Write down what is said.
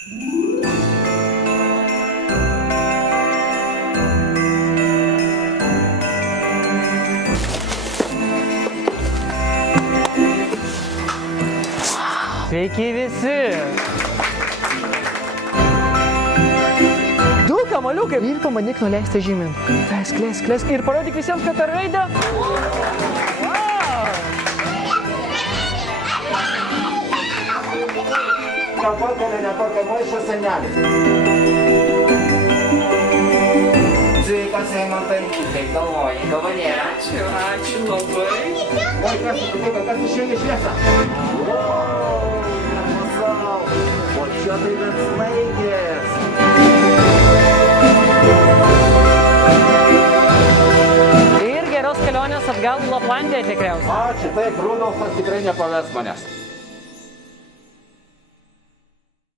Sveiki visi! Du kamaliukai! Ir pabandyk nuleisti žymint. Klesk. Ir parodyk visiems, kad ar raidė. Nepakalė maišą senelis. Sveikas, Eimantai. Kaip galvoji, dovanėlė? Ačiū labai. Oi, kas atsitiko, kas išjungė šviesą? O čia tai bent snaigės. Ir geros kelionės atgal į Laplandiją tikriausiai. Ačiū, taip, Rudolfas tikrai nepaves manęs.